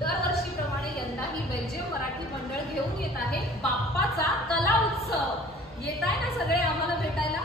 दरवर्षीप्रमाणे यंदाही बेल्जियम मराठी मंडळ घेऊन येत आहे बाप्पाचा कला उत्सव। येताय ना सगळे आम्हाला भेटायला?